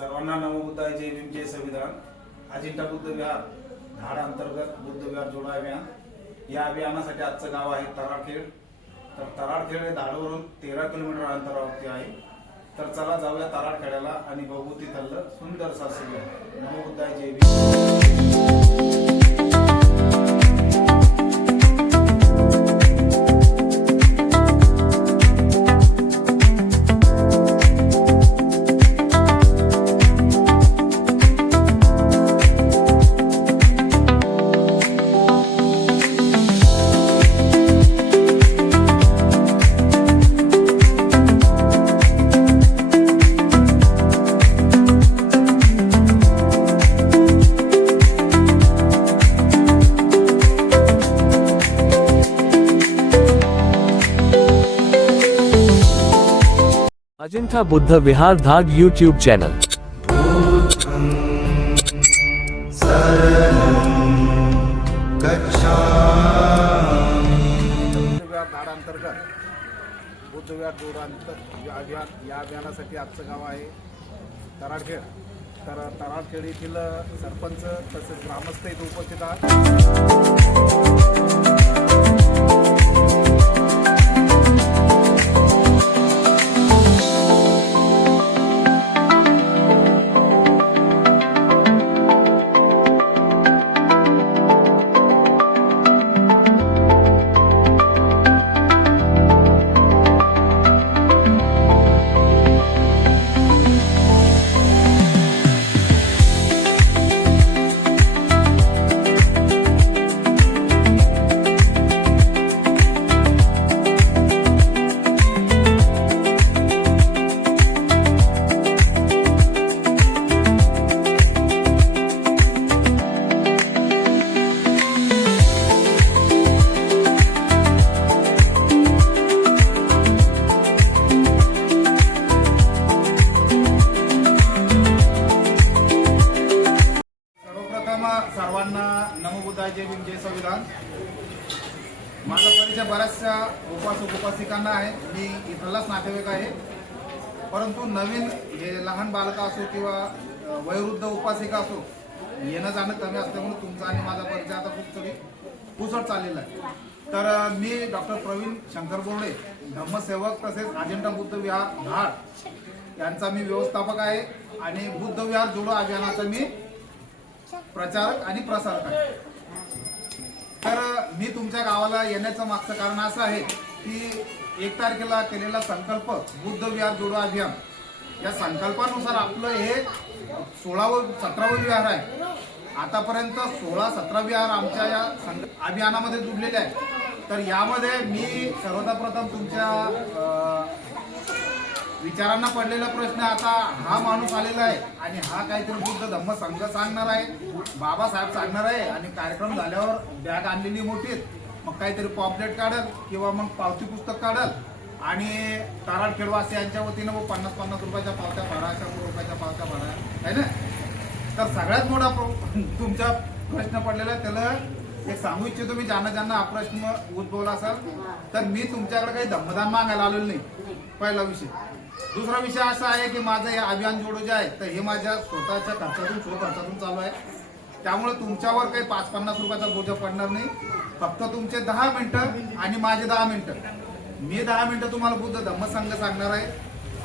सर्वांना नमो बुद्धाय, जय भीम, जय संविधान। अजिंठा बुद्ध विहार धाड अंतर्गत बुद्ध विहार जोडो अभियान या अभियानासाठी आजचं गाव आहे तराडखेड। तर तराडखेड हे धाडवरून 13 किलोमीटर अंतरावरती आहे। तर चला जाऊया तराडखेड्याला आणि बघू तिथलं सुंदर सासरी। नमो बुद्धाय, जय भीम। अजिंठा बुद्ध विहार धाड यूट्यूब चैनल। धाड अंतर्गत बुद्ध विहार जोडो अभियान या अभियानासाठी आजचं गाव आहे तराडखेड। तर तराडखेड येथील सरपंच तसेच ग्रामस्थ इथे उपस्थित आहेत। सर्वांना नमो बुद्धाय, जय भीम, जय संविधान। माझा परिचय बऱ्याचशा उपासक उपासिकांना आहे। मी इथलाच नातेवाईक आहे, परंतु नवीन हे लहान बालका असो किंवा वयोवृद्ध उपासिका असो येणं जाणं कमी असल्यामुळे तुमचा आणि माझा परिचय आता खूप तरी पुसट चाललेला आहे। तर मी डॉक्टर प्रवीण शंकर बोर्डे, धम्मसेवक तसेच अजिंठा बुद्ध विहार धाड यांचा मी व्यवस्थापक आहे आणि बुद्ध विहार जोडो अभियानाचा मी प्रचारक आणि प्रसारक आहे। तर मी तुमच्या गावाला येण्याचं मागचं कारण असं आहे की 1 तारखेला केलेला संकल्प बुद्ध विहार जोडो अभियान या संकल्पानुसार आपलं हे 16वं 17वं विहार आहे। आतापर्यंत 16-17 विहार आमच्या या अभियानामध्ये जुडलेले आहेत। तर यामध्ये मी सर्वप्रथम तुमच्या विचारांना पडलेला प्रश्न, आता हा माणूस आलेला आहे आणि हा काहीतरी बुद्ध धम्म संघ सांगणार आहे, बाबासाहेब सांगणार आहे आणि कार्यक्रम झाल्यावर बॅग आणलेली मोठी मग काहीतरी पॉम्पलेट काढल किंवा मग पावती पुस्तक काढल आणि तराडखेडवासी यांच्या वतीनं 50-50 रुपयाच्या पावत्या भरा, 100 रुपयाच्या पावत्या भरा आहे ना। तर सगळ्यात मोठा तुमचा प्रश्न पडलेला आहे, त्याला एक सांगू इच्छितो मी, ज्यांना हा प्रश्न उद्भवला असेल तर मी तुमच्याकडे काही धम्मदान मागायला आलेलो नाही, पहिला विषय। दुसरा विषय असा आहे की माझं हे अभियान जोडो जे आहे तर हे माझ्या स्वतःच्या खर्चातून चालू आहे। त्यामुळे तुमच्यावर काही 5-50 रुपयाचा बोजा पडणार नाही। फक्त तुमचे 10 मिनिटं आणि माझे 10 मिनिटं, मी 10 मिनिटं तुम्हाला बुद्ध धम्म संघ सांगणार आहे,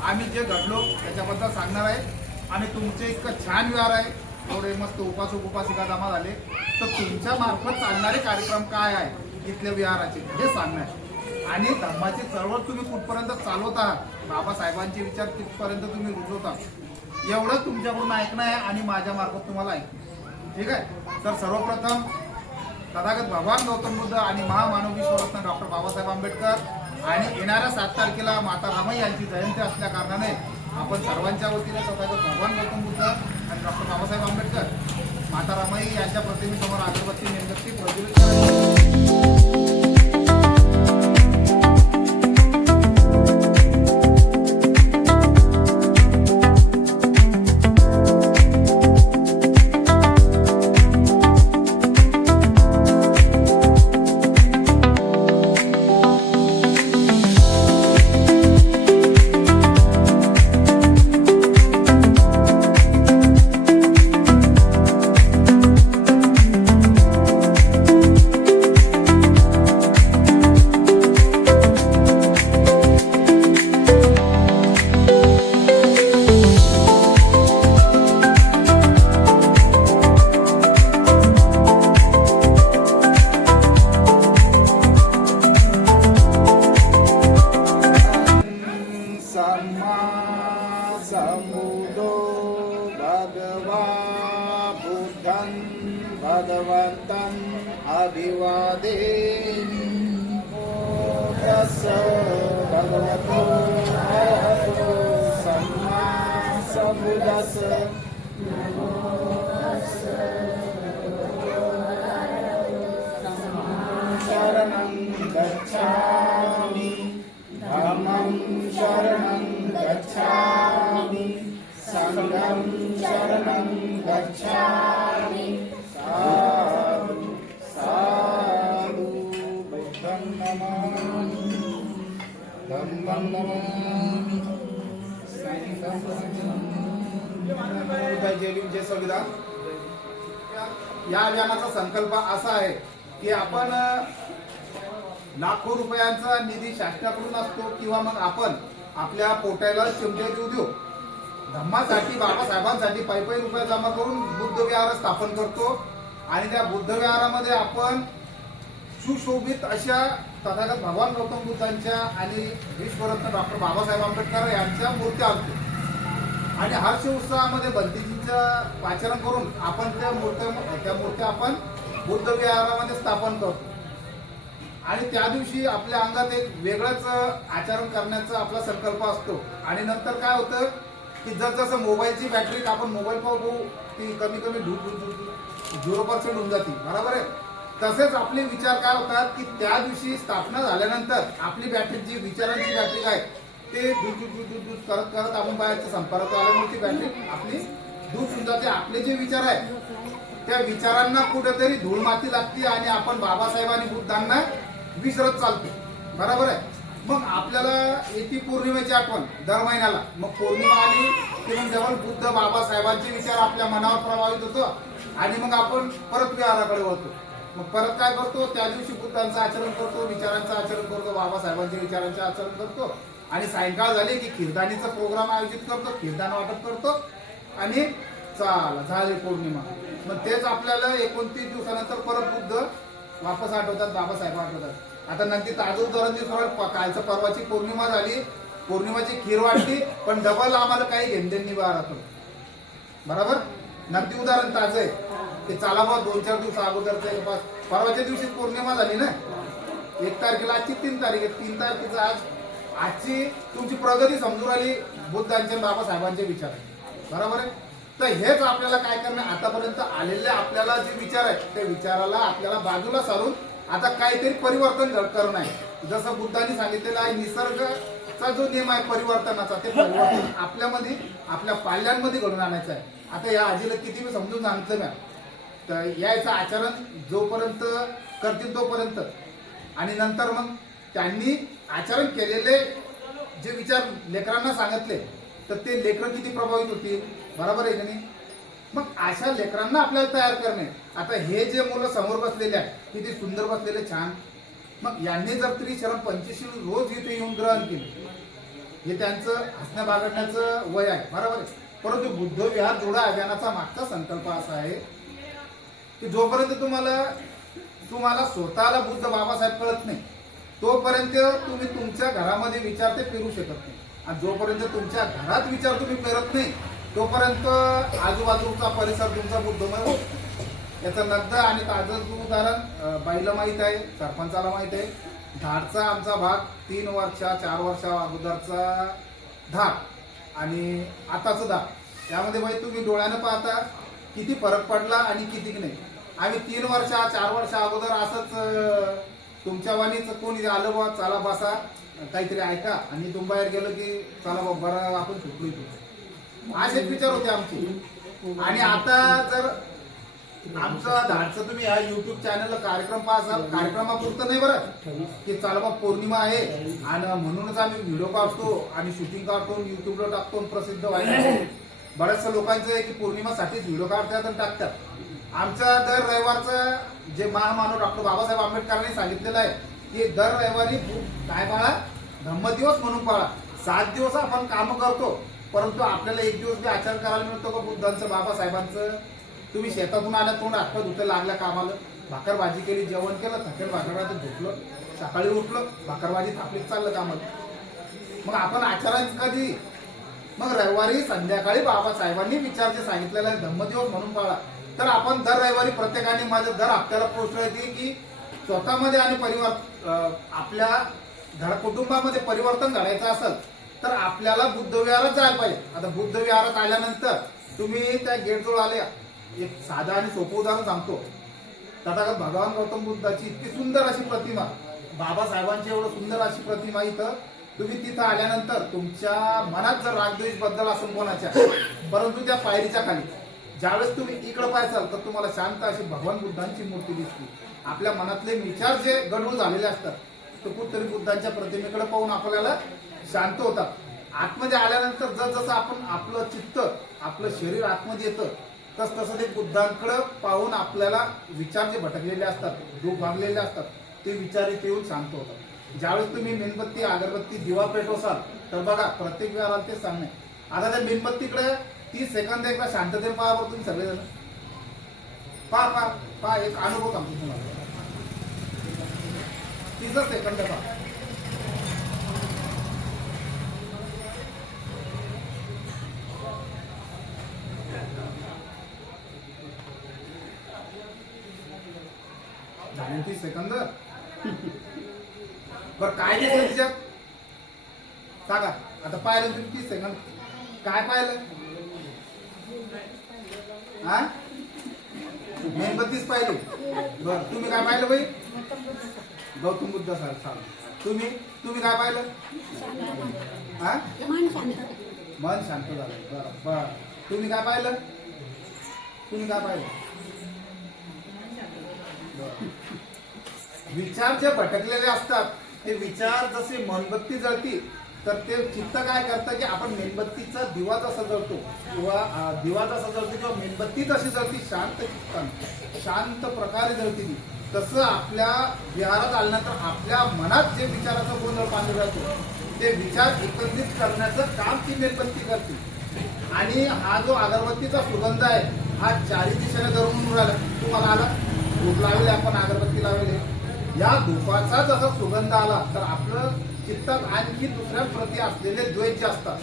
आम्ही जे घडलो त्याच्याबद्दल सांगणार आहे आणि तुमचे इतकं छान विहार आहे, एवढे मस्त उपासक उपासिका जमा झाले, तर तुमच्या मार्फत चालणारे कार्यक्रम काय आहे इथल्या विहाराचे हे सांगणार आणि धम्माची चळवळ तुम्ही कुठपर्यंत चालवत आहात, बाबासाहेबांचे विचार कितपर्यंत तुम्ही रुजवता, एवढं तुमच्याकडून ऐकणं आहे आणि माझ्या मार्फत तुम्हाला ऐकणं। ठीक आहे। तर सर्वप्रथम तथागत भगवान गौतम बुद्ध आणि महामानव विश्वरत्न डॉक्टर बाबासाहेब आंबेडकर आणि येणाऱ्या 7 तारखेला माता रमाई यांची जयंती असल्या कारणाने आपण सर्वांच्या वतीने तथागत भगवान गौतम बुद्ध आणि डॉक्टर बाबासाहेब आंबेडकर माता रमाई यांच्या प्रतिमेसमोर अगरबत्ती मेणबत्ती प्रज्वलित करायची। भगवन्तम् अभिवादेमि तस्य भगवतो अरहतो सम्मा सम्बुद्धस्य शरणं गच्छामि धम्मं शरणं गच्छामि संघं शरणं गच्छामि साधु साधु बुद्धं नमामि धम्मं नमामि संघं जय संविधान. या अभियानाचा संकल्प असा आहे की आपण लाखो रुपयांचा निधी शासनाकडून असतो किंवा मग आपण आपल्या पोटाला चिमटे देऊ धम्मासाठी बाबासाहेबांसाठी पायी रुपये जमा करून बुद्ध विहार स्थापन करतो आणि त्या बुद्ध विहारामध्ये आपण सुशोभित अशा तथागत भगवान गौतम बुद्धांच्या आणि विश्वरत्न डॉक्टर बाबासाहेब आंबेडकर यांच्या मूर्त्या आणतो आणि हर्ष उत्सवामध्ये बंदीजींचं आचरण करून आपण त्या मूर्त्या आपण बुद्ध विहारामध्ये स्थापन करतो आणि त्या दिवशी आपल्या अंगात एक वेगळंच आचरण करण्याचा आपला संकल्प असतो. आणि नंतर काय होतं की जसं मोबाईलची बॅटरी आपण मोबाईल पाहू ती कमी 0% होऊन जाते, बरोबर आहे. तसेच आपले विचार काय होतात की त्या दिवशी स्थापना झाल्यानंतर आपली बॅटरी जी विचारांची बॅटरी आहे ते दूध करत करत आपण बाहेरच्या संपर्क आल्यामुळे ती बॅटरी आपली दूध होऊन जाते. आपले जे विचार आहे त्या विचारांना कुठेतरी धूळ माती लागते आणि आपण बाबासाहेब आणि बुद्धांना विसरत चालतो, बरोबर आहे. मग आपल्याला येते पौर्णिमेची आठवण दर महिन्याला. मग पौर्णिमा आली की मग जेव्हा बुद्ध बाबासाहेबांचे विचार आपल्या मनावर प्रभावित होतो आणि मग आपण परत विहाराकडे वळतो. मग परत काय करतो त्या दिवशी बुद्धांचं आचरण करतो, विचारांचं आचरण करतो, बाबासाहेबांच्या विचारांचे आचरण करतो आणि सायंकाळ झाली की खीरदानीचा प्रोग्राम आयोजित करतो, खीरदान वाटप करतो आणि चाल झाली पौर्णिमा. मग तेच आपल्याला 29 दिवसानंतर परत बुद्ध वापस आठवतात, बाबासाहेब आठवतात. आता नंतर ताजूर धरण दिवसावर कालचं परवाची पौर्णिमा झाली, पौर्णिमाची खीर वाटली पण डबल आम्हाला काही घेणदेण नाही बाहेर, बरोबर. नंतर उदाहरण ताजं आहे ते चाला बा 2-4 दिवस अगोदरचं परवाच्या दिवशी पौर्णिमा झाली ना 1 तारखेला, आजची 3 तारीख आहे. 3 तारखेचा आजची तुमची प्रगती समजून आली बुद्धांचे बाबासाहेबांचे विचार आहे, बरोबर आहे. तर हेच आपल्याला काय करणं आतापर्यंत आलेले आपल्याला जे विचार आहेत त्या विचाराला आपल्याला बाजूला सारून आता काहीतरी परिवर्तन करणं आहे. जसं बुद्धांनी सांगितलेलं आहे निसर्गाचा जो नियम आहे परिवर्तनाचा ते परिवर्तन आपल्यामध्ये आपल्या पाल्यांमध्ये घडून आणायचं आहे. आता या आजीला किती मी समजून सांगितलं ना तर याचं आचरण जोपर्यंत करतील तोपर्यंत आणि नंतर मग त्यांनी आचरण केलेले जे विचार लेकरांना सांगितले तर ते लेकरं किती प्रभावित होतील, बरोबर आहे की नाही. मग अशा लेकरांना आपल्याला तयार करणे. आता हे जे मुलं समोर बसलेले आहेत किती सुंदर बसलेले छान, मग यांनी जर त्रिशरण 25 रोज इथे येऊन ग्रहण केले हे त्यांचं हसण्या बागडण्याचं वय आहे, बरोबर आहे. परंतु बुद्ध विहार जोडा अभियानाचा मागचा संकल्प असा आहे की जोपर्यंत तुम्हाला स्वतःला बुद्ध बाबासाहेब कळत नाही तोपर्यंत तुम्ही तुमच्या घरामध्ये विचार ते पेरू शकत नाही आणि जोपर्यंत तुमच्या घरात विचार तुम्ही पेरत नाही तोपर्यंत आजूबाजूचा परिसर तुमचा बुद्धमय होतो. याचं नगद आणि ताजं उदाहरण बाईला माहित आहे, सरपंचाला माहित आहे. धाडचा आमचा भाग 3 वर्ष 4 वर्षा अगोदरचा धाड आणि आताचं धाड त्यामध्ये बाई तुम्ही डोळ्यानं पाहता किती फरक पडला आणि किती नाही. आम्ही 3 वर्ष 4 वर्ष अगोदर असंच तुमच्या वाणीच कोणी आलं बा चला बसा काहीतरी ऐका आणि तुम्ही बाहेर गेलो की चला बा बरं आपण सुटलो इथं असेच विचार होते आमचे. आणि आता जर आमचं धाडचं तुम्ही या युट्यूब चॅनलला कार्यक्रम पाहसाल कार्यक्रमापुरतं नाही बरं की चला बा पौर्णिमा आहे आणि म्हणूनच आम्ही व्हिडिओ काढतो आणि शूटिंग काढतो युट्यूबला टाकतो प्रसिद्ध व्हायला. बऱ्याचशा लोकांचं आहे की पौर्णिमासाठीच व्हिडिओ काढतात आणि टाकतात. आमच्या दर रविवारचं जे महामानव डॉक्टर बाबासाहेब आंबेडकरांनी सांगितलेलं आहे की दर रविवारी काय पाळा धम्मदिवस म्हणून पाळा. 7 दिवस आपण काम करतो परंतु आपल्याला 1 दिवस बी आचरण करायला मिळतो का बुद्धांचं बाबासाहेबांचं. तुम्ही शेतातून आल्या तोंड आठवत धुतं लागल्या कामाला भाकर भाजी केली जेवण केलं थकेल भाकर झोपलं सकाळी उठलं भाकर भाजी थापलीत चाललं कामाला. मग आपण आचरण कधी मग रविवारी संध्याकाळी बाबासाहेबांनी विचार जे सांगितलेला आहे धम्मदिवस म्हणून पाळा. तर आपण दर रविवारी प्रत्येकाने माझं दर हप्त्याला पोस्ट येते की स्वतःमध्ये आणि परिवार आपल्या घर कुटुंबामध्ये परिवर्तन घडायचं असेल तर आपल्याला बुद्ध विहारात जायला पाहिजे. आता बुद्ध विहारात आल्यानंतर तुम्ही त्या गेटजवळ आले, एक साधा आणि सोपं उदाहरण सांगतो. तथागत भगवान गौतम बुद्धाची इतकी सुंदर अशी प्रतिमा, बाबासाहेबांची एवढं सुंदर अशी प्रतिमा इथं तुम्ही तिथं आल्यानंतर तुमच्या मनात जर रागद्वेष बद्दल असेल कोणाच्या, परंतु त्या पायरीच्या खाली ज्यावेळेस तुम्ही इकडे पाहायचाल तर तुम्हाला शांत अशी भगवान बुद्धांची मूर्ती दिसते. आपल्या मनातले विचार जे गडबड झालेले असतात ते कुठतरी बुद्धांच्या प्रतिमेकडे पाहून आपल्याला शांत होतात. आतमध्ये आल्यानंतर जसं आपण आपलं चित्त आपलं शरीर आतमध्ये येतं तसं ते बुद्धांकडे पाहून आपल्याला विचार जे भटकलेले असतात, दुःख भागलेले असतात, ते विचार इथे येऊन शांत होतात. ज्यावेळेस तुम्ही मेणबत्ती अगरबत्ती दिवा पेटवसाल तर बघा प्रत्येक वेळेला ते सांगणे. आता त्या मेणबत्तीकडे 30 सेकंद एकदा शांततेने पहा बरं तुम्ही सगळेजण. पहा एक अनुभव सांगतो तुम्हाला. 30 सेकंद पहा. झाले 30 सेकंद. बर काय दिसलं तिच्यात सांगा. आता पाहिलं तुम्ही 30 सेकंद काय पाहिलं? हा मेणबत्तीच पाहिली. बर तुम्ही काय पाहिलं बाई? गौतम बुद्ध सर. तुम्ही काय पाहिलं? हा मन शांत झालं. बर तुम्ही काय पाहिलं? विचार जे भटकलेले असतात ते विचार जसे मेणबत्ती जळती तर ते चित्त काय करतं की आपण मेणबत्तीचा दिवा जसा जळतो किंवा दिवा जसा जळतो किंवा मेणबत्ती जशी जळती शांत चित्ताने शांत प्रकारे जळती ती, तसं आपल्या विहारात आल्यानंतर आपल्या मनात जे विचाराचा गोंधळ बांधला जातो ते विचार एकत्रित करण्याचं काम ती मेणबत्ती करते. आणि हा जो अगरबत्तीचा सुगंध आहे हा चारी दिशेने धरून राहिला. तुम्हाला आला धूप लावले, आपण अगरबत्ती लावले, या धुपाचा जसा सुगंध आला तर आपलं चित्तात आणखी दुसऱ्या प्रती असलेले द्वेष जे असतात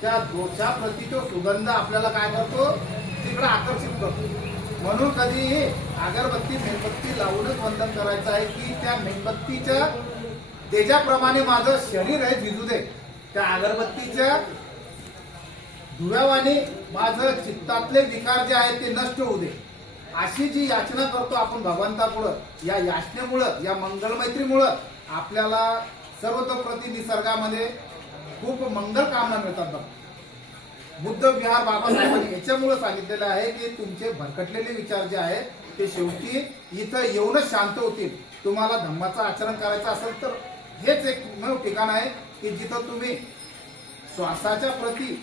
त्या दोषा प्रतीचा सुगंध आपल्याला काय करतो तिकडे आकर्षित करतो. म्हणून कधीही अगरबत्ती मेणबत्ती लावूनच वंदन करायचं आहे की त्या मेणबत्तीच्या तेजाप्रमाणे माझं शरीर आहे झिजू दे, त्या अगरबत्तीच्या धुव्यावाने माझं चित्तातले विकार जे आहेत ते नष्ट होऊ दे, अशी जी याचना करतो आपण भगवंतापुढं. या याचनेमुळं या मंगलमैत्रीमुळं आपल्याला सर्वतोप्रती निसर्गामध्ये खूप मंगल कामना मिळतात. बुद्ध विहार बाबासाहेबांनी याच्यामुळे सांगितलेलं आहे की तुमचे भरकटलेले विचार जे आहेत ते शेवटी इथं येऊनच शांत होतील. तुम्हाला धम्माचं आचरण करायचं असेल तर हेच एक ठिकाण आहे की जिथं तुम्ही श्वासाच्या प्रती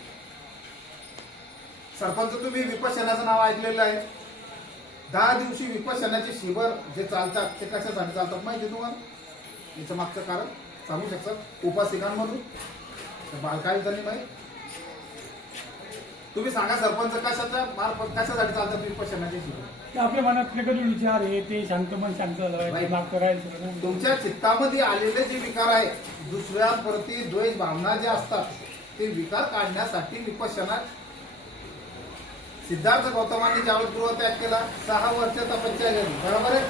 सरपंच तुम्ही विपश्यनाचं नाव ऐकलेलं आहे. 10 दिवशी विपश्यनाचे शिबिर जे चालतात ते कशासाठी चालतात माहिती तुम्हाला? याचं मागचं कारण सांगू शकतात उपासिकांमधून बालकायुधांनी माहिती? तुम्ही सांगा सरपंच कशासाठी चालतात विपश्यनाचे शिबिर? आपल्या मनातले कधी विचार आहे ते शांत मन शांत झालं माफ करायचं. तुमच्या चित्तामध्ये आलेले जे विकार आहे दुसऱ्याप्रती द्वेष भावना जे असतात ते विकार काढण्यासाठी विपश्यना. सिद्धार्थ गौतमांनी ज्यावेळेस गृहत्याग केला 6 वर्ष तपस्या केली, बरोबर आहे.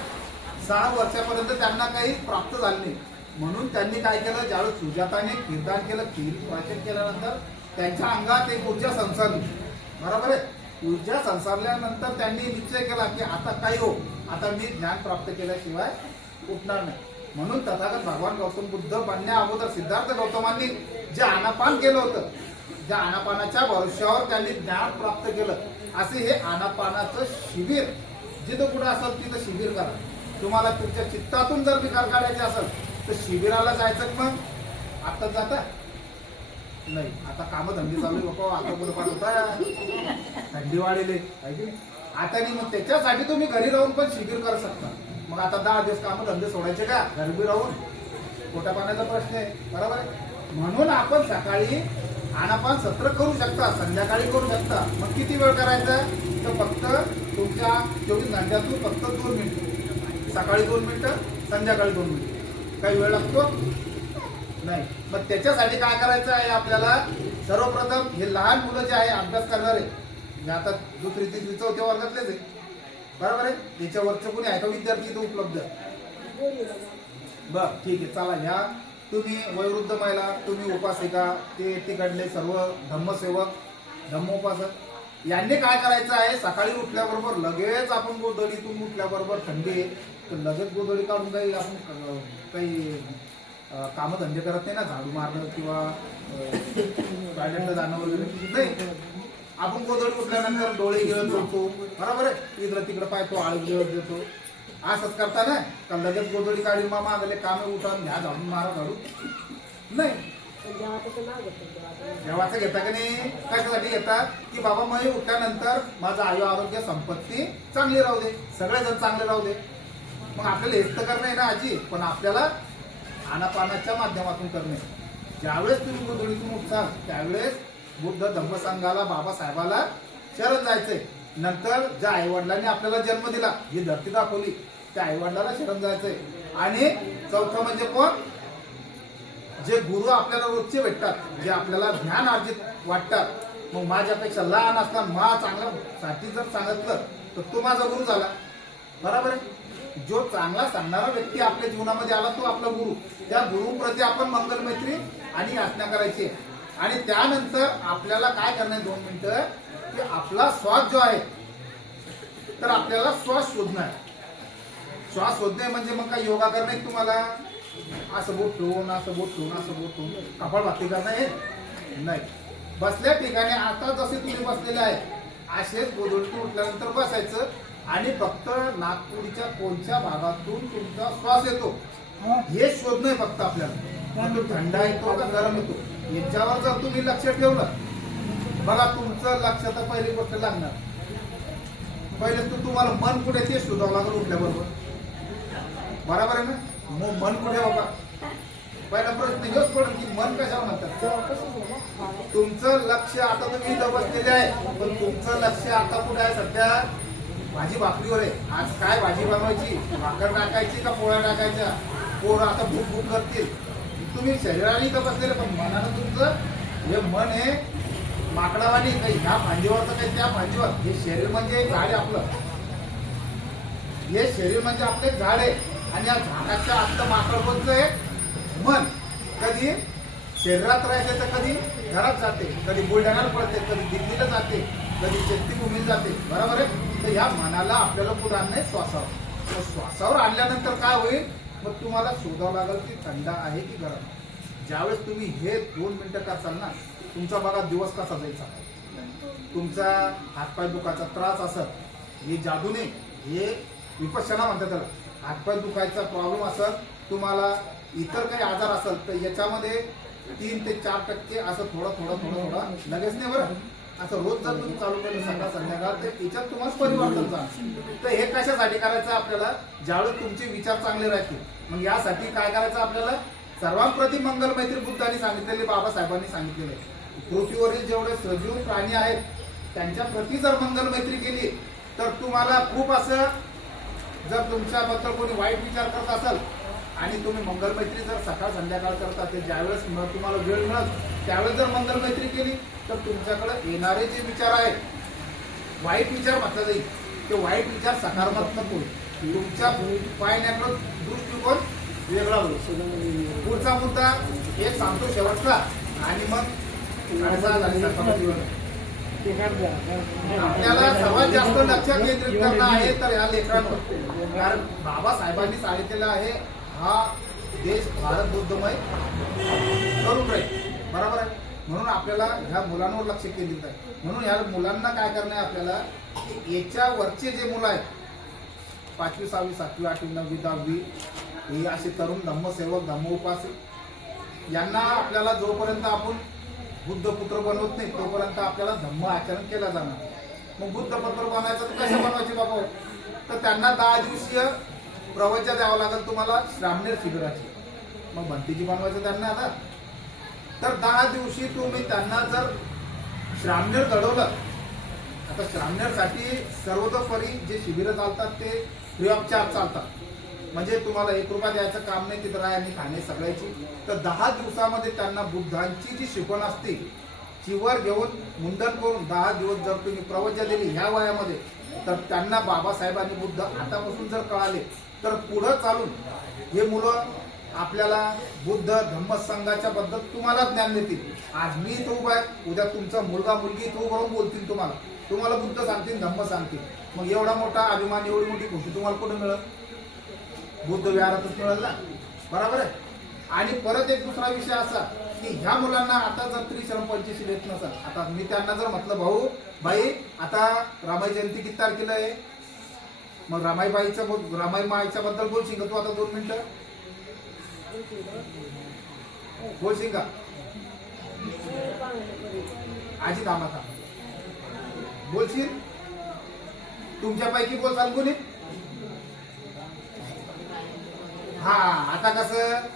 6 वर्षापर्यंत त्यांना काही प्राप्त झाले नाही. म्हणून त्यांनी काय केलं, ज्यावेळेस सुजाताने कीर्तन केलं, वाचन केल्यानंतर त्यांच्या अंगात एक ऊर्जा संसारली, बरोबर आहे. ऊर्जा संसारल्यानंतर त्यांनी निश्चय केला की आता काय हो, आता मी ज्ञान प्राप्त केल्याशिवाय उठणार नाही. म्हणून तथागत भगवान गौतम बुद्ध बनण्या अगोदर सिद्धार्थ गौतमांनी जे आनापान केलं होतं, ज्या आनापानाच्या भरोश्यावर त्यांनी ज्ञान प्राप्त केलं, असे हे आनापानाचं शिबिर जिथं कुठं असेल तिथं शिबिर करा. तुम्हाला तुमच्या चित्तातून जर विकार काढायचे असेल तर शिबिराला जायचं. मग आता जाता नाही, आता कामधंदे चालू बाबा, आता कुठं पाठवता, थंडी वाढेले पाहिजे आता नाही. मग त्याच्यासाठी तुम्ही घरी राहून पण शिबिर करू शकता. मग आता 10 दिवस कामधंदे सोडायचे का घरी राहून? पोटा पाण्याचा प्रश्न आहे, बरोबर आहे. म्हणून आपण सकाळी आनापान सत्र करू शकता, संध्याकाळी करू शकता. मग किती वेळ करायचा तर फक्त तुमच्या 24 घंट्यातून फक्त 2 मिनिटं, सकाळी 2 मिनिटं, संध्याकाळी 2 मिनिटं. काही वेळ लागतो नाही. मग त्याच्यासाठी काय करायचं आहे आपल्याला, सर्वप्रथम हे लहान मुलं जे आहे अभ्यास करणारे म्हणजे आता दुसरी तिसरी चौथ्या वर्गातलेच आहे, बरोबर आहे. त्याच्यावरचं कोणी आहे का विद्यार्थी इथं उपलब्ध? बर ठीक आहे, चला ह्या तुम्ही वयोवृद्ध महिला, तुम्ही उपासिका, ते तिकडले सर्व धम्मसेवक, धम्मोपासक यांनी काय करायचं आहे, सकाळी उठल्याबरोबर लगेच आपण गोधडीतून उठल्याबरोबर थंडी आहे तर लगेच गोधडी काढून काही आपण काही कामधंदे करत नाही ना, झाडू मारणं किंवा टॉयलेटला जाणं वगैरे नाही. आपण गोधडी उठल्यानंतर डोळे गिळत होतो, बरोबर आहे, इकडं तिकडं पाहतो, आळू गिळत देतो, असंच करता ना का लगेच गोधडी काढी मा मागले कामे उठा ह्या झाडून मारा झाडू नाही. देवाचं घेता की नाही, कशासाठी घेतात की बाबा मी उठल्यानंतर माझं आरोग्य संपत्ती चांगली राहू दे, सगळेजण चांगले राहू दे. मग आपल्याला हेच तर करणं आहे ना आजी, पण आपल्याला आनापानाच्या माध्यमातून करणे. ज्यावेळेस तुम्ही गोधडीतून उठसाल त्यावेळेस बुद्ध धम्मसंघाला, बाबासाहेबाला शरण जायचंय. नंतर ज्या आईवडिलांनी आपल्याला जन्म दिला, ही धरती दाखवली, त्या आईवडिलाला शरण जायचंय. आणि चौथं म्हणजे कोण, जे गुरु आपल्याला रोजचे भेटतात, जे आपल्याला ज्ञान अर्जित वाटतात. मग माझ्यापेक्षा लहान असताना मा चांगल्यासाठी जर सांगितलं तर तो माझा गुरु झाला, बरोबर आहे. जो चांगला सांगणारा व्यक्ती आपल्या जीवनामध्ये आला तो आपला गुरु. त्या गुरुप्रती आपण मंगलमैत्री आणि याचना करायची. आणि त्यानंतर आपल्याला काय करणार 2 मिनिटं की आपला श्वास जो आहे तर आपल्याला श्वास शोधणार. श्वास शोधणे म्हणजे मग काय योगा करणे तुम्हाला असं बोट ठेवून असं बोट ठेवून असं बोट ठेवून कपाळभाती करणं हे नाही. बसल्या ठिकाणी आता जसे तुम्ही बसलेले आहे असेच गोधडीतून उठल्यानंतर बसायचं आणि फक्त नागपुरीच्या कोणत्या भागातून तुमचा श्वास येतो हे शोधणं फक्त आपल्याला. तो थंडा येतो का गरम येतो याच्यावर जर तुम्ही लक्ष ठेवलं, बघा तुमचं लक्ष तर पहिली गोष्ट लागणार. पहिले तुम्हाला मन कुठे ते शोधावं लागेल उठल्याबरोबर, बरोबर आहे ना. मग मन कुठे बाबा, पहिला प्रश्न हेच पडेल की मन कशावर म्हणतात. तुमचं लक्ष आता तुम्ही इथं बसलेले आहे, पण तुमचं लक्ष आता कुठे आहे सध्या, भाजी भाकरीवर आहे. आज काय भाजी बनवायची, भाकर टाकायची का पोळ्या टाकायच्या, पोरं आता भूक भूक करतील. तुम्ही शरीराने इथं बसलेले, पण मनानं तुमचं हे मन हे माकडावानी काही ह्या भांजीवरचं काही त्या भांजीवर. हे शरीर म्हणजे एक झाड आहे आपलं, हे शरीर म्हणजे आपलं एक झाड आहे. आणि या झाडाच्या आतलं माकड कोणतं आहे, मन. कधी शरीरात राहायचे तर कधी घरात जाते, कधी बुलढाण्याला पडते, कधी दिल्लीला जाते, कधी चैत्यभूमीला जाते, बरोबर आहे. तर या मनाला आपल्याला पुढे आणणे श्वासावर. तर श्वासावर आणल्यानंतर काय होईल, मग तुम्हाला शोधावं लागेल की थंड आहे की गरम. ज्यावेळेस तुम्ही हे 2 मिनिटं करसाल ना, तुमचा बघा दिवस कसा जायचा. तुमचा हातपाय दुखायचा त्रास असेल, हे जादू नाही, हे विपश्यना म्हणतात त्याला. हातपाय दुखायचा प्रॉब्लेम असेल, तुम्हाला इतर काही आजार असेल तर याच्यामध्ये 3 ते 4% असं थोडं लगेच नाही बरं. असं रोज जर तुम्ही चालू केलं सकाळ संध्याकाळ तर याच्यात तुम्हाला परिवर्तन जाणार. तर हे कशासाठी करायचं आपल्याला, ज्यावेळेस तुमचे विचार चांगले राहतील. मग यासाठी काय करायचं आपल्याला, सर्वांप्रती मंगलमैत्री बुद्धांनी सांगितलेले, बाबासाहेबांनी सांगितलेले. पृथ्वीवरील जेवढे सजीव प्राणी आहेत त्यांच्या प्रती जर मंगलमैत्री केली तर तुम्हाला खूप असं, जर तुमच्याबद्दल कोणी वाईट विचार करत असेल आणि तुम्ही मंगलमैत्री जर सकाळ संध्याकाळ करता, ते ज्यावेळेस तुम्हाला वेळ मिळत त्यावेळेस जर मंगलमैत्री केली तर तुमच्याकडे येणारे जे विचार आहेत, वाईट विचार म्हटलं जाईल, ते वाईट विचार सकारात्मक होईल. तुमच्या पाहण्याकडं दृष्टिकोन वेगळा होईल. पुढचा मुद्दा एक सांगतो शेवटचा आणि मग आपल्याला सर्वात जास्त लक्ष केंद्रित करणं आहे तर या लेकरांवर. कारण बाबासाहेबांनी सांगितलेलं आहे हा देश भारत बुद्धमय करून राहील, बरोबर आहे. म्हणून आपल्याला ह्या मुलांवर लक्ष केंद्रित आहे. म्हणून ह्या मुलांना काय करणं आहे आपल्याला, याच्यावरचे जे मुलं आहेत 5वी 6वी 7वी 8वी 9वी 10वी हे असे तरुण धम्मसेवक, धम्मोपासक यांना आपल्याला जोपर्यंत आपण बुद्धपुत्र बनवत नाही तोपर्यंत आपल्याला धम्म आचरण केलं जाणार. मग बुद्धपुत्र बनायचं तर कसं बनवायचे बाबा, तर त्यांना 10 दिवसीय प्रवचन द्यावं लागेल तुम्हाला श्रामणेर शिबिराची. मग भंतीजी बनवायचं त्यांना आता, तर 10 दिवशी तुम्ही त्यांना जर श्रामणेर घडवलं. आता श्रामणेरसाठी सर्वतोपरी जे शिबिरं चालतात ते फ्री ऑफ चार्ज चालतात, म्हणजे तुम्हाला 1 रुपया द्यायचं काम नाही, तिथं राहायला खाणे सगळ्याची. तर 10 दिवसामध्ये त्यांना बुद्धांची जी शिकवण असते चिवर घेऊन मुंडन करून 10 दिवस जर तुम्ही प्रवचन दिली ह्या वयामध्ये, तर त्यांना बाबासाहेबांनी बुद्ध आतापासून जर कळाले तर पुढं चालून हे मुलं आपल्याला बुद्ध धम्म संघाच्या बद्दल तुम्हाला ज्ञान देतील. आज मी इथं उभा आहे, उद्या तुमचा मुलगा मुलगी इथं उभं राहून बोलतील तुम्हाला बुद्ध सांगतील, धम्म सांगतील. मग एवढा मोठा अभिमान, एवढी मोठी खुशी तुम्हाला कुठं मिळेल? बुद्ध विहारातच मिळेल ना, बरोबर आहे. आणि परत एक दुसरा विषय असा की ह्या मुलांना आता जर त्रिशरण पंचशील येत नसेल, आता मी त्यांना जर म्हटलं भाई आता रामाई जयंती किती तारखेला आहे, मग रामाई माईच्या बद्दल बोलशील का तू आता 2 मिनिटं बोलशील का? आजी थांबा बोलशील? तुमच्यापैकी बोलचाल कोणी? हा, आता कसं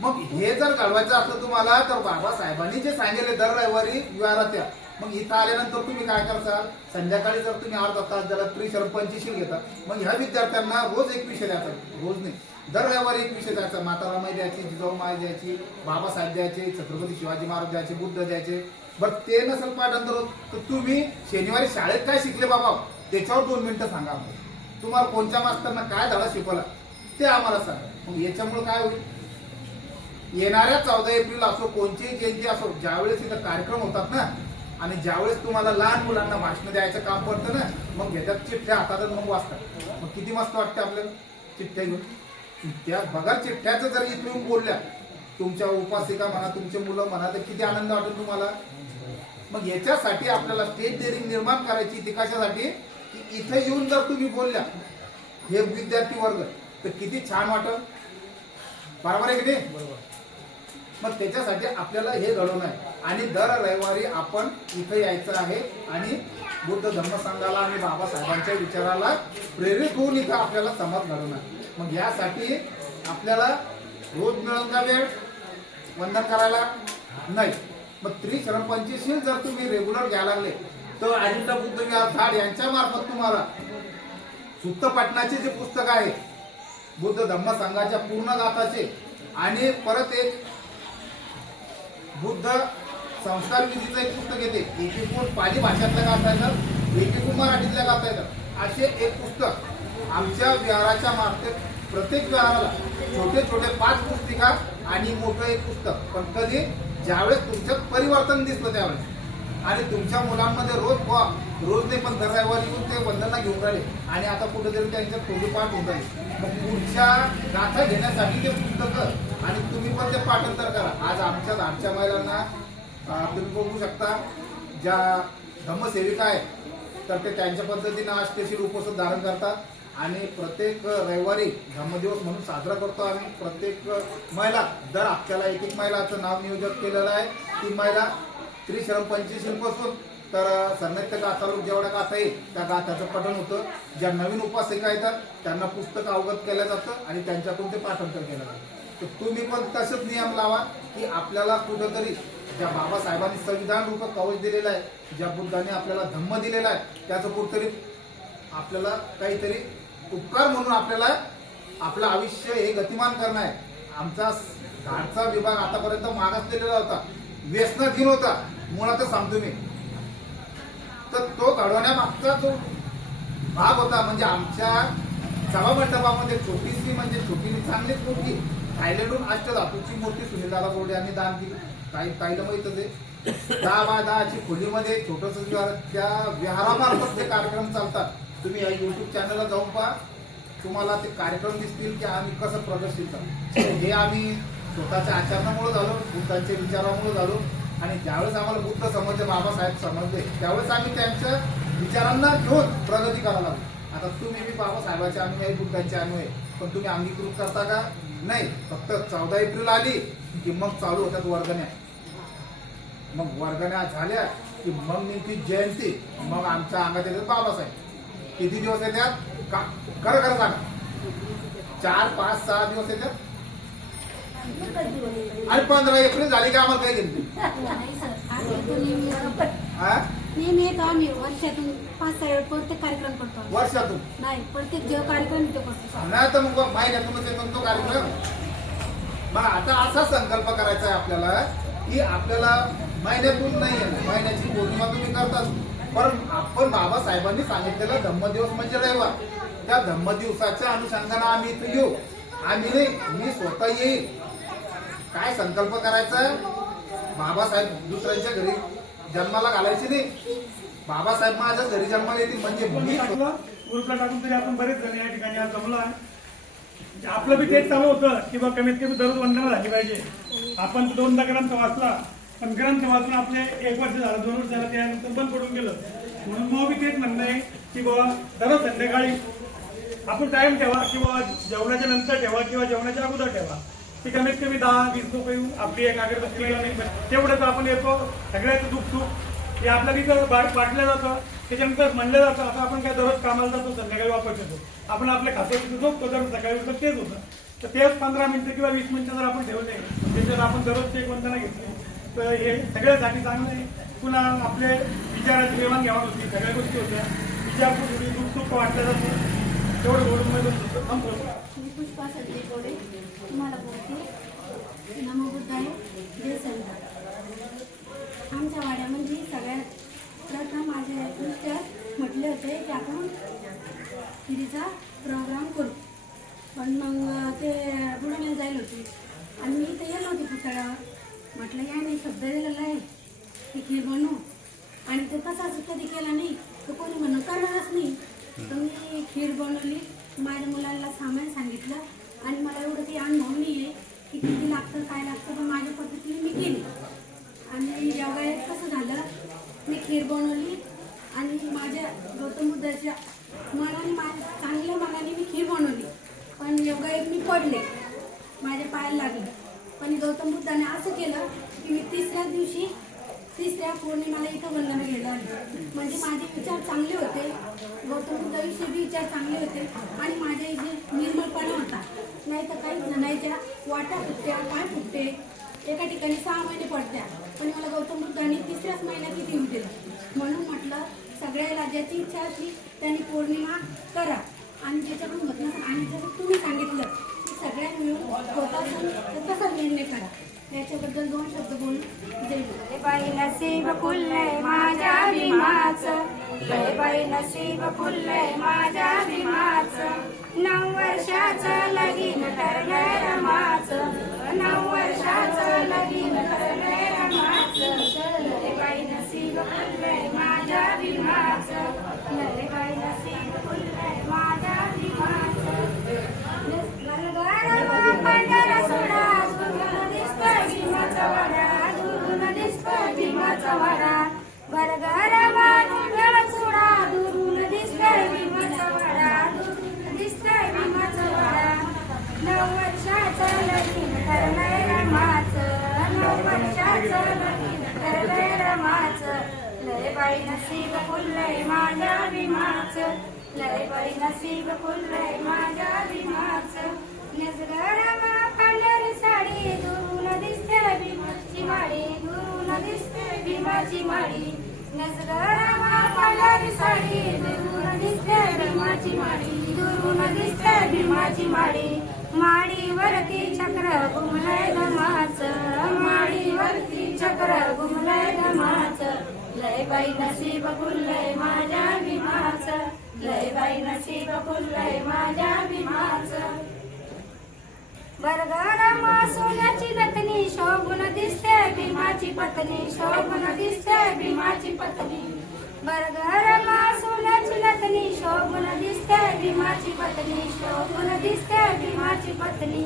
मग हे जर घडवायचं असलं तुम्हाला तर बाबासाहेबांनी जे सांगितले दर रविवारी विहारात या. मग इथं आल्यानंतर तुम्ही काय करसाल? संध्याकाळी जर तुम्ही अर्धा तास ज्याला त्रिशरण पंचशील घेता, मग ह्या विद्यार्थ्यांना रोज एक विषय द्यायचा, रोज नाही दर रविवारी एक विषय द्यायचा. माता रमाई द्यायची, जिजाऊ माय द्यायची, बाबासाहेब द्यायचे, छत्रपती शिवाजी महाराज द्यायचे, बुद्ध द्यायचे. बरं ते नसेल पाठांतर तर तुम्ही शनिवारी शाळेत काय शिकले बाबा त्याच्यावर 2 मिनिटं सांगा. तुम्हाला कोणत्या मास्तरना काय धडा शिकवला ते आम्हाला सांगा. मग याच्यामुळे काय होईल? येणाऱ्या 14 एप्रिल असो, कोणतीही जयंती असो, ज्यावेळेस इथं कार्यक्रम होतात ना, आणि ज्यावेळेस तुम्हाला लहान मुलांना भाषण द्यायचं काम पडतं ना, मग घेतात चिठ्ठ्या हातात मग वाचतात. मग किती मस्त वाटतं आपल्याला चिठ्ठ्या घेऊन. त्या बघा चिठ्ठ्याचं जर इथून बोलल्या तुमच्या उपासिका म्हणा, तुमचे मुलं म्हणा, तर किती आनंद वाटेल तुम्हाला. मग याच्यासाठी आपल्याला स्टेज डेअरिंग निर्माण करायची. ती कशासाठी? की इथे येऊन जर तुम्ही बोलल्या हे विद्यार्थी वर्ग तर किती छान वाटेल, बरोबर आहे की नाही? मग त्याच्यासाठी आपल्याला हे घडवणं आहे. आणि दर रविवारी आपण इथे यायचं आहे आणि बुद्ध धम्म संघाला आणि बाबासाहेबांच्या विचाराला प्रेरित होऊन इथं आपल्याला समाज घडवणं आहे. मग यासाठी आपल्याला रोज मिळून का वेळ वंदन करायला नाही. मग त्रिशरण पंचशील जर तुम्ही रेग्युलर घ्यायला लागले तर अजिंठा बुद्ध विहार धाड यांच्या मार्फत तुम्हाला सुत्त पाटणाचे जे पुस्तक आहे बुद्ध धम्म संघाच्या पूर्ण गाथाचे, आणि परत एक बुद्ध संस्कार विधीचं एक पुस्तक येते, एकीकडून पाली भाषातल्या गाथा येतात, एकीकडून मराठीतल्या गाथा येतात. असे एक पुस्तक आमच्या विहाराच्या मार्फत प्रत्येक विहाराला छोटे छोटे 5 पुस्तिका आणि मोठं एक पुस्तक. पण कधी ज्यावेळेस तुमच्यात परिवर्तन दिसलं त्यावेळेस, आणि तुमच्या मुलांमध्ये रोज नाही पण दर रविवारी येऊन ते वंदना घेऊन राहिले आणि आता कुठेतरी त्यांच्या पाठ होत आहे. मग पुढच्या गाथा घेण्यासाठी ते पुस्तकं आणि तुम्ही पण ते पाठांतर करा. आज आमच्या महिलांना तुम्ही बघू शकता, ज्या धम्मसेविका आहेत तर ते त्यांच्या पद्धतीनं अष्टशील उपवास धारण करतात आणि प्रत्येक रविवारी धम्मदिवस म्हणून साजरा करतो आम्ही. प्रत्येक महिला दर हप्त्याला एक महिलाचं नाव नियोजन केलेलं आहे. ती महिला त्रिशरण पंचशील पासून तर सरनत्य गाथा जेवढ्या गाथा येईल त्या गाथाचं पठण होतं. ज्या नवीन उपासिका येतात त्यांना पुस्तक अवगत केलं जातं आणि त्यांच्याकडून ते पाठांतर केलं जातं. तर तुम्ही पण तसंच नियम लावा की आपल्याला कुठंतरी ज्या बाबासाहेबांनी संविधान रूप कवच दिलेलं आहे, ज्या बुद्धाने आपल्याला धम्म दिलेला आहे, त्याचं कुठतरी आपल्याला काहीतरी उपकार म्हणून आपल्याला आपलं आयुष्य हे गतिमान करणं आहे. आमचा धाडचा विभाग आतापर्यंत मागासलेला होता, व्यसनाधीन होता मुळातच सांगतो मी. तर तो घडवण्यामागचा जो भाग होता म्हणजे आमच्या सभामंडपामध्ये छोटीशी म्हणजे छोटी चांगलीच मूर्ती थायलंडहून अष्टधातूची मूर्ती सुनीलदादा बोर्डे यांनी दान केली. काहीला माहितच आहे 10 बाय 10ची खोलीमध्ये छोटस विहार, त्या विहारामार्फत ते कार्यक्रम चालतात. तुम्ही या युट्यूब चॅनलला जाऊन पहा, तुम्हाला ते कार्यक्रम दिसतील की आम्ही कसं प्रदर्शित करतो. हे आम्ही स्वतःच्या आचरणामुळे झालो, बुद्धांच्या विचारामुळे झालो. आणि ज्यावेळेस आम्हाला बुद्ध समजले, बाबासाहेब समजले, त्यावेळेस आम्ही त्यांच्या विचारांना घेऊन प्रगती करायला लागलो. आता तुम्ही मी बाबासाहेबांचे अनुयायी, बुद्धांचे अनुयायी, पण तुम्ही अंगीकृत करता का? नाही. फक्त 14 एप्रिल आली की मग चालू होतात वर्गण्या. मग वर्गण्या झाल्या की मग नेमकी जयंती, मग आमच्या अंगात येतात बाबासाहेब. किती दिवस येतात का? खरं सांगा. 4, 5, 6 दिवस येतात. आणि 15 एप्रिल झाली की आम्हाला काय घेतली? नेहमी येतो आम्ही वर्षातून 5-6 वेळ प्रत्येक कार्यक्रम करतो. वर्षातून नाही, प्रत्येक जे कार्यक्रम तो करतो. नाही तर मग महिन्यातूनच येतो तो कार्यक्रम. मग आता असा संकल्प करायचा आहे आपल्याला की आपल्याला महिन्यातून नाही आहे, महिन्याची पौर्णिमा तुम्ही करतात, पण आपण बाबासाहेबांनी सांगितलेला धम्मदिवस म्हणजे रविवार, त्या धम्मदिवसाच्या अनुषंगाने आम्ही इथे येऊ. आम्ही नाही, मी स्वतः येईल. काय संकल्प करायचा, बाबासाहेब दुसऱ्यांच्या घरी जन्माला घालायचे नाही, बाबासाहेब माझ्या घरी जन्माला येतील म्हणजे मी ग्रुपला टाकून तरी आपण बरेच जण या ठिकाणी आज जमलो आहे. आपलं बी तेच चालू होतं की बा कमीत कमी दररोज वंदना झाली पाहिजे. आपण 2दा ग्रंथ वाचला, पण ग्रंथ वाचून आपले 1 वर्ष झालं, 2 वर्ष झालं, त्यानंतर बंद पडून गेलं. म्हणून मग बी तेच म्हणणं आहे की बाबा दररोज संध्याकाळी आपण टाइम ठेवा, किंवा जेवणाच्या नंतर ठेवा किंवा जेवणाच्या अगोदर ठेवा, की कमीत कमी 10-20 लोक येऊन आपली एक अगरबत्ती तेवढंच आपण येतो. सगळ्याचं दुःख सुख हे आपल्या तिथं वाटलं जातं, त्याच्यानंतर म्हणलं जातं. आता आपण काय दररोज कामाला जातो, संध्याकाळी वापस येतो, आपण आपल्या खात्यात झोपतो, तर सकाळी उठतो तेच होतं. तर तेच 15 मिनिटं किंवा 20 मिनिटं जर आपण ठेवले, त्याच्यात आपण दररोजची एक वंदना घेतली, तर हे सगळ्यासाठी चांगलं आहे. पुन्हा आपले विचाराची देवाणघेवाण होती, सगळ्या गोष्टी होत्या, विचारपूस दुःख सुख वाटलं जातं. तेवढं गोडून थांबतो. मी पुष्पा सध्या गोडे तुम्हाला बोलते. नमो बुद्धाय, जय संत. आमच्या वाड्यामध्ये सगळ्यात प्रथम माझे मिस्टर म्हटले होते की आपण खिरीचा प्रोग्राम करू, पण मग ते बुडवले जाईल होते आणि मी तर येत नव्हती पुतळ्यावर. म्हटलं या नाही शब्द दिलेला आहे की खीर बनवू, आणि ते तसाच कधी केला नाही तर कोणी म्हणून करणारच नाही. तर मी खीर बनवली, माझ्या मुलांना सामान सांगितलं, आणि मला एवढं काही अनुभव नाही आहे की किती लागतं काय लागतं, पण माझ्या पद्धतीने मी केली. आणि योगायोग कसं झालं, मी खीर बनवली आणि माझ्या गौतम बुद्धाच्या मनाने, चांगल्या मनाने मी खीर बनवली, पण योगायोग मी पडले, माझ्या पायाला लागले. पण गौतम बुद्धाने असं केलं की मी तिसऱ्या पौर्णिमाला इथं वंदना घ्यायला आली. म्हणजे माझे विचार चांगले होते, गौतम बुद्धाविषयी बी विचार चांगले होते, आणि माझे जे निर्मळपणा होता. नाही तर काही जणांच्या वाटा फुटत्या, पाय फुटते, एका ठिकाणी 6 महिने पडत्या, पण मला गौतम बुद्धांनी 3ऱ्याच महिन्यात इथे येऊ दिलं. म्हणून म्हटलं सगळ्याला ज्याची इच्छा असली त्यांनी पौर्णिमा करा, आणि ज्याच्याकडून होत नसेल, आणि जसं तुम्ही सांगितलं की सगळ्यात मिळून होत असेल तर तसा निर्णय करा. याच्याबद्दल 2 शब्द बोलून जय गुरु. बाई नसीब खुललंय माझ्या भीमाचं, बाई नसीब खुललंय माझ्या भीमाचं. 9 वर्षाचं लगीन ठरलंय रमाचं, 9 वर्षाचं लगीन ठरलंय रमाचं. बाई नसीब खुललंय माझ्या भीमाचं, बाई नसीब खुललंय माझ्या भीमाचं. पंढरा सोडा दुरून दिसतोय भीमाचा वाडा, दुरून दिसतोय भीमाचा वाडा. बरगार मारून गळ सोडा, दुरून दिसतोय भीमाचा वाडा, दुरून दिसतोय भीमाचा वाडा. 9 वर्षाचं लगीन ठरलंय रमाचं, 9 वर्षाचं लगीन ठरलंय रमाचं. लय बाई नसीब खुललंय माझ्या भीमाचं, लय बाई नसीब खुललंय माझ्या भीमाचं. नजगरमा पांढरी साडी, दुरून दिसते भीमाची माडी, दुरून दिसते भीमाची माडी. नजगरमा पांढरी साडी, दुरून दिसते भीमाची माडी, दुरून दिसते भीमाची माडी. माडीवरती चक्र घुमलंय धमाचं, माडीवरती चक्र घुमलंय धमाचं. लय बाई नसीब खुललंय माझ्या भीमाचं, लय बाई नसीब खुललंय माझ्या भीमाचं. बरगारमा सोन्याची रत्नी शोभून दिसते भीमाची पत्नी, शोभून दिसते भीमाची पत्नी. बरगारमा सोन्याची रत्नी शोभून दिसते भीमाची पत्नी, शोभून दिसते भीमाची पत्नी.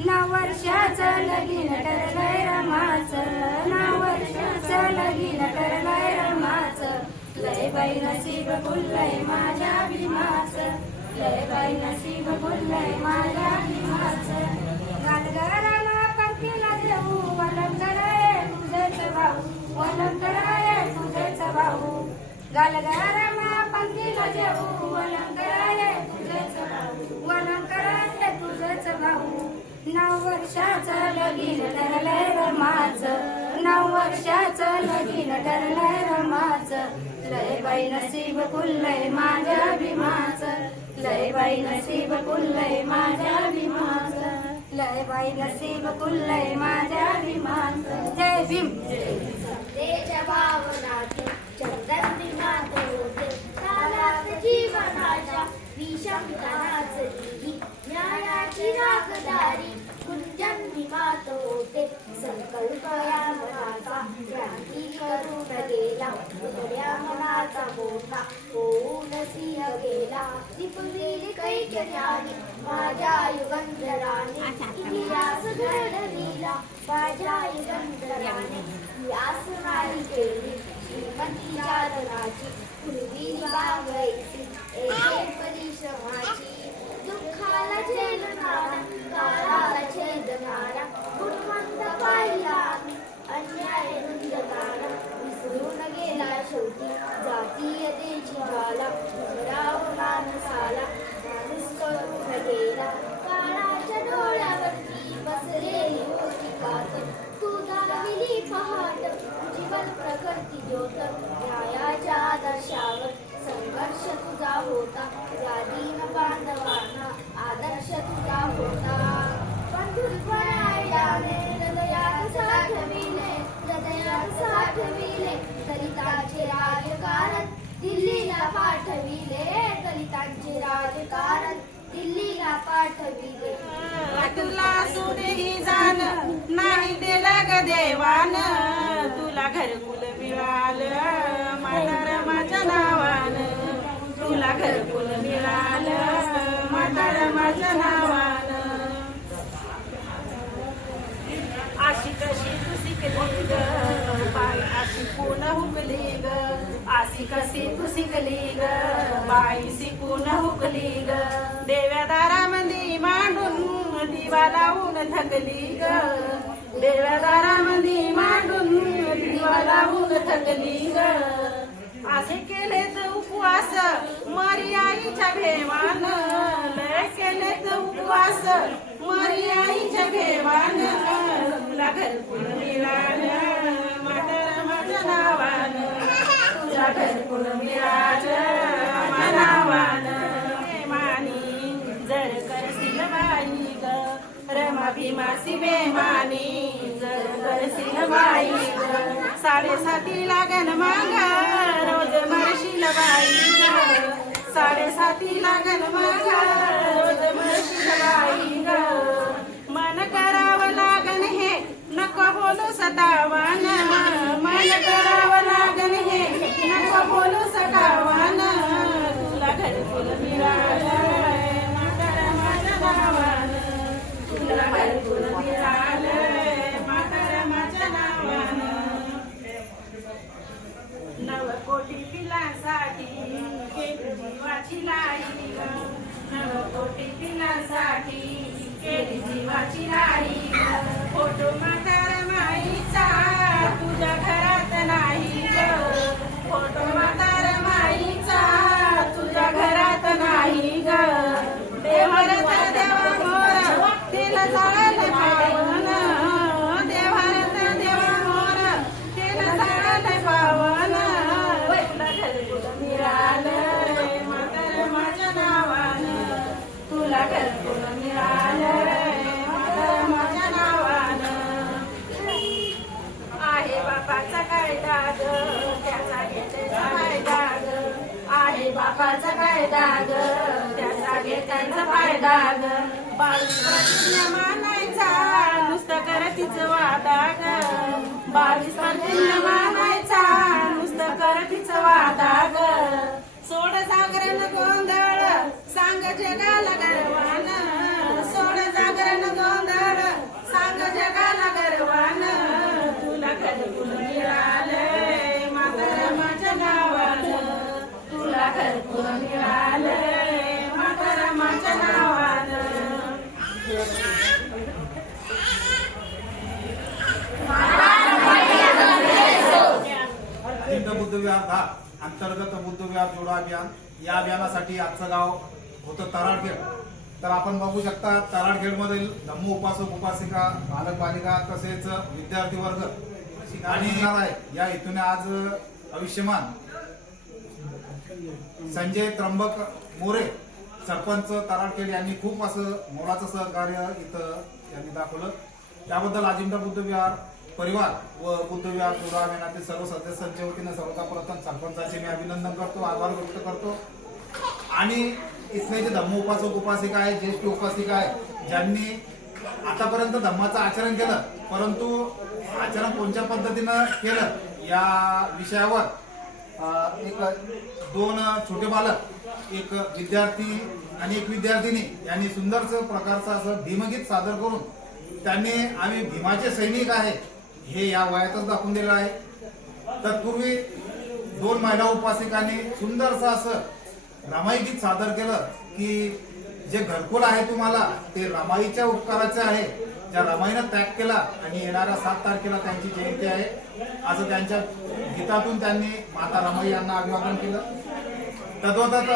9 वर्षाचं लगीन ठरलंय रमाचं, 9 वर्षाचं लगीन ठरलंय रमाचं. लय बाई नसीब खुललंय माझ्या भीमाचं, लय बाई नसीब खुललंय माझ्या भीमाचं. गालगराला पंक्तीला देऊ, वलंगराय तुझेच भाऊ, वलंगराय तुझेच भाऊ. गालगराला पंक्तीला देऊ, वलंगराय तुझेच भाऊ, वलंगराय तुझेच भाऊ. 9 वर्षाचं लगीन ठरलंय रमाचं, 9 वर्षाचं लगीन ठरलंय रमाचं. लय बाई नसीब खुललंय माझ्या भीमाचं, लय बाई नसीब खुललंय माझ्या भीमाचं. लय बाई नसीब खुललंय माझ्या विमान. जय भीम. सत्तेच्या भावनाची चंदन विमात होते, कालात जीवनाच्या विषमता नाचली, न्यायाची राखदारी गुंजन विमात होते. संकल्प या मनाचा क्रांती करून गेला, उघड्या मनाचा मोठा होऊन सिंह गेला. निपुणिली कैक्याने माझ्या युगंधराने, इतिहास घडविला माझ्या युगंधराने. यास नाही केली श्रीमंती चारणाची, पूर्वी बागायची एक परिश्रमाची. दुःखाला झेलणारा काळाला छेदणारा, गुणवंत पाहिला आम्ही अन्याय रुंदणारा. विसरून गेला शेवटी जातीयतेची ज्वाला, डोंगरावर माणसाला माणूस करून गेला. काळाच्या डोळ्यावरती बसलेली होती कात, तू दाविली पहाट जीवन प्रगती ज्योत. न्यायाच्या आदर्शावर संघर्ष तुझा होता, या दीन बांधवांना आदर्श तुझा होता. बंधुत्वरायाने हृदयात साठविले, हृदयात साठविले दलितांचे राजकारण दिल्लीला पाठविले, दलितांचे राजकारण दिल्लीला पाठविले. तुला सुनेही जाण नाही दिलं ग देवान, तुला घरकुल मिळालं म्हातार माझ्या नावानं, तुला घरकुल मिळालं म्हातार माझ्या नावानं. अशी कशी तू शिकली ग बाई, अशी कोण हुकली ग, अशी कशी तू शिकली ग बाई, शिकून हुकली ग. देव्या दारामध्ये मांडून दिवा लावून थकली ग, देव्या दारामध्ये मांडून दिवा लावून थकली ग. असे केले तर उपवास मरी आईच्या भेवान, लय केले तर उपवास मरी आईच्या भेवान. तुला घरकुल मिळालं म्हातार माझ्या नावानं, तुला घरकुल मिळालं माझ्या नावानं. बेमानी जर करशील बाई ग, रमा भीमासी बेमानी जर करशील बाई ग. 7:30 लागन माग रोज मरशील बाई ग, 7:30 लागन माग रोज मरशील बाई ग. मन करावं लागन हे नको बोलू सतावान, मन करावं लागन हे नको बोलू सतावान. तुला घरकुल मिळालं म्हातार माझ्या नावानं, तुला घरकुल मिळालं म्हातार माझ्या नावानं. 9 कोटी पिलांसाठी केली जीवाची लाई ग, 9 कोटी पिलांसाठी केली जीवाची लाई ग. फोटो म्हातार माईचा तुझ्या घरात नाही ग, फोटो म्हातार माईचा तुझ्या घरात नाही ग. देवारत देवा मोर तेल जाळले पावन, देवारत देवा मोर तेल जाळले पावन. तुला घरकुल मिळालं म्हातार माझ्या नावानं, तुला घरकुल मिळालं म्हातार माझ्या नावानं. आहे बापाचा कायदा ग त्याचा घेतला फायदा ग, आहे बापाचा कायदा ग त्याचा घेतायचा फायदा ग. 22 प्रतिज्ञा मानायचा नुसतं करतीच वादा ग, 22 प्रतिज्ञा मानायचा नुसतं करतीच वादा ग. सोड जागरण गोंधळ सांग जगाला गर्वान, सोड जागरण गोंधळ सांग जगाला गर्वान. तुला घरकुल मिळालं म्हातार माझ्या नावानं, तुला घरकुल मिळालं म्हातार माझ्या नावानं. जिल्हा बुद्ध विहार 10 अंतर्गत बुद्ध विहार जोडो अभियान, या अभियानासाठी आजचं गाव होतं तराडखेड. तर आपण बघू शकता तराडखेडमधील धम्म उपासक उपासिका बालक बालिका तसेच विद्यार्थी वर्ग आणि या हेतूने आज आयुष्यमान संजय त्र्यंबक मोरे सरपंच तराडखेड यांनी खूप असं मोलाचं सहकार्य इथं त्यांनी दाखवलं. त्याबद्दल अजिंठा बुद्ध विहार परिवार व बुद्ध विहार तुरा मेनातील सर्व सदस्यांच्या वतीने सर्वप्रथम सरपंचाचे मी अभिनंदन करतो, आभार व्यक्त करतो. आणि इथले जे धम्म उपासक उपासिका आहे, ज्येष्ठ उपासिका आहे, ज्यांनी आतापर्यंत धम्माचं आचरण केलं, परंतु आचरण कोणत्या पद्धतीनं केलं या विषयावर एक 2 छोटे बालक, एक विद्यार्थी आणि एक विद्यार्थिनी यांनी सुंदरच प्रकारचं असं भीमगीत सादर करून त्यांनी आम्ही भीमाचे सैनिक आहे हे या वयातच दाखवून दिलं आहे. तत्पूर्वी 2 महिला उपासिकांनी सुंदरसं असं रमाई गीत सादर केलं की जे घरकुल आहे तुम्हाला ते रमाईच्या उपकाराचे आहे, ज्या रमाईनं त्याग केला आणि येणाऱ्या 7 तारखेला त्यांची जयंती आहे, असं त्यांच्या गीतातून त्यांनी माता रमाई यांना अभिवादन केलं. तद्वतच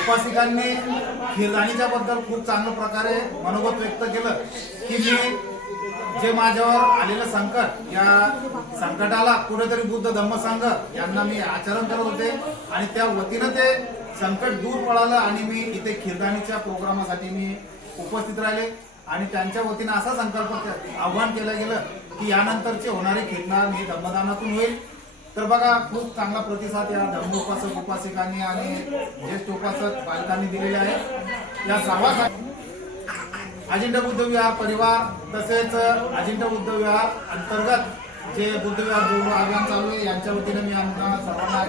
उपासिकांनी खिलदाणीच्या बद्दल खूप चांगल्या प्रकारे मनोगत व्यक्त केलं की मी जे माझ्यावर आलेलं संकट, या संकटाला कुठेतरी बुद्ध धम्म संघ यांना मी आचरण करत होते आणि त्या वतीनं ते संकट दूर पळालं आणि मी इथे खिलदाणीच्या प्रोग्रामासाठी मी उपस्थित राहिले. आणि त्यांच्या वतीनं असा संकल्प आव्हान केलं गेलं की यानंतरचे होणारे खिलदान हे धम्मदानातून होईल. तर बघा, खूप चांगला प्रतिसाद या धम्म उपासक उपासिकांनी आणि ज्येष्ठ उपासक बालकांनी दिलेले आहे. या सर्वांसाठी अजिंठा बुद्ध विहार परिवार तसेच अजिंठा बुद्ध विहार अंतर्गत जे बुद्ध विहार जोडो अभियान चालू आहे यांच्या वतीने मी आमच्या सर्वांना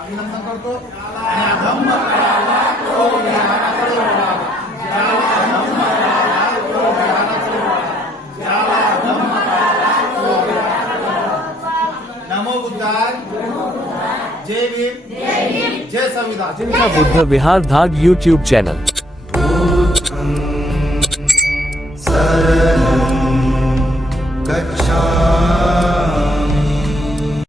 अभिनंदन करतो. आणि अधम्म करावा तो विहाराकडे वळावा, ज्याला अधम्म करावा तो विहाराकडे वळावा, ज्याला अधम्म करावा तो विहाराकडे वळावा. नमो बुद्धाय, जय भीम, जय संविधान. अजिंठा बुद्ध विहार धाग YouTube चॅनल.